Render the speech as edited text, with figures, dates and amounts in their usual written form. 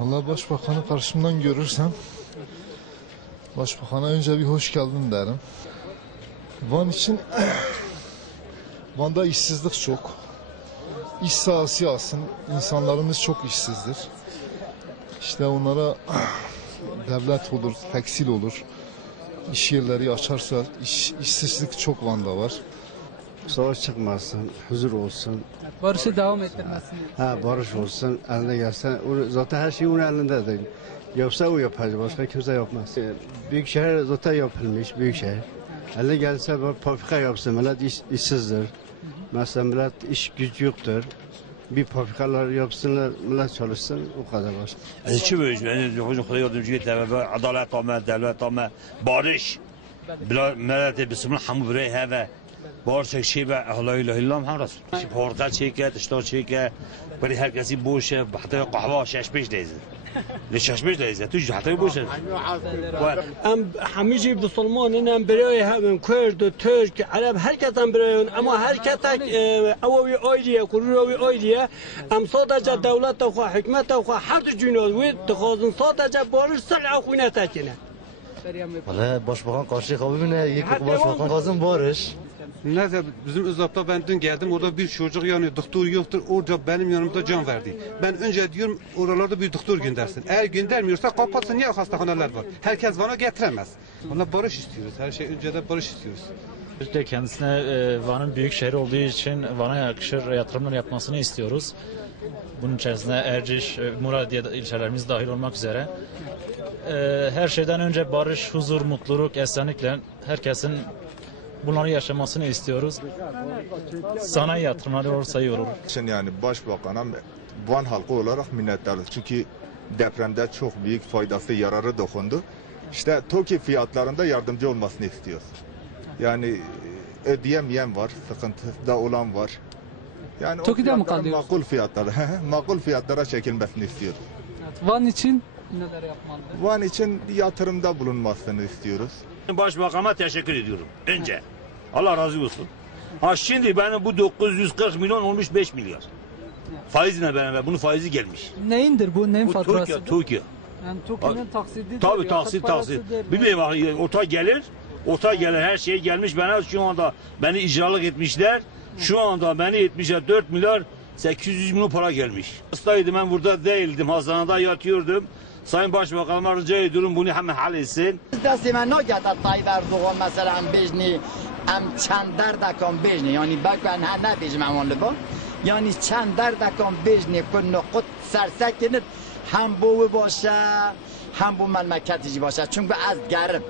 Vallahi Başbakanı karşımdan görürsem Başbakan'a önce bir hoş geldin derim. Van için Van'da işsizlik çok. İş sahası alsın. İnsanlarımız çok işsizdir. İşte onlara devlet olur, tekstil olur. İş yerleri açarsa işsizlik çok Van'da var. Savaş çıkmasın, huzur olsun. Barışı devam ettirmesin. Barış olsun, eline gelsen. Zaten her şey onun elindedir. Yapsa o yapar, başka kimse yapmaz. Büyükşehir zaten yapılmış, büyükşehir. Eline gelse fabrika yapsın, millet işsizdir. Mesela millet iş gücü yoktur. Bir fabrikalar yapsınlar, millet çalışsın, o kadar var. Çi böyük, yani Xuda yardımcı yeter ve adalet ama, devlet ama, barış. Bila milleti bismillah hamu birey heve. Barışık şey ve la ilahe illallah Muhammed Resul. Portal çeke, tıştar çeke, bari herkesi boşe, hatta kahve şeşbeş deyze. لشش deyze, tu hatta boşe. ام همیشه بسلمان هم برای هم کرد و ترک عرب هر کس هم برای اما هر کس اوی آیدیه کروی آیدیه ام صادجه دولت خو حکمت خو هر جنود و تخازن صادجه بارش سلع خونه تکنه. Valla başbakan karşı kabulüne yıkık başbakan lazım barış. Neyse bizim Özap'ta ben dün geldim orada bir çocuk yani doktor yoktur orada benim yanımda can verdi. Ben önce diyorum oralarda bir doktor göndersin. Eğer göndermiyorsa kapatsın niye hastaneler var. Herkes bana getiremez. Valla barış istiyoruz her şey önceden barış istiyoruz. Biz de kendisine Van'ın büyük şehir olduğu için Van'a yakışır yatırımlar yapmasını istiyoruz. Bunun içerisinde Erciş, Muradiye ilçelerimiz dahil olmak üzere. Her şeyden önce barış, huzur, mutluluk, esenlikle herkesin bunları yaşamasını istiyoruz. Sanayi yatırımları olursa iyi olur. Yani Başbakan'a Van halkı olarak minnettarız. Çünkü depremde çok büyük faydası, yararı dokundu. İşte TOKİ fiyatlarında yardımcı olmasını istiyoruz. Yani ödeyemeyen var, sıkıntıda olan var. Yani TOKİ'de mi kalıyoruz? makul fiyatlara çekilmesini istiyoruz. Van için neler yapmalı? Van için yatırımda bulunmasını istiyoruz. Başbakan'a teşekkür ediyorum önce. Allah razı olsun. Ha şimdi benim bu 940 milyon olmuş 5 milyar. Faizine beraber bunun faizi gelmiş. Neyindir bu? Neyin Bu faturası? Türkiye. Yani TOKİ'nin taksididir. Tabii taksit. Bilmiyorum ota gelir. Ota gelir her şey gelmiş bana şu anda beni icralık etmişler. Şu anda beni etmişler 4 milyar 800 milyon para gelmiş. Hastaydım ben burada değildim. Hastanede yatıyordum. Sayın Başbakanıma rica ediyorum bunu hemen halletsin. دستی من نگه طایب اردوغان مثلا هم بجنی هم چند دردکان بجنی یعنی بکن ها نبیجم امان لبا یعنی چند دردکان بجنی کن نقط سرسکنید هم بو باشه هم بو مملکتیجی باشه چون به از گرم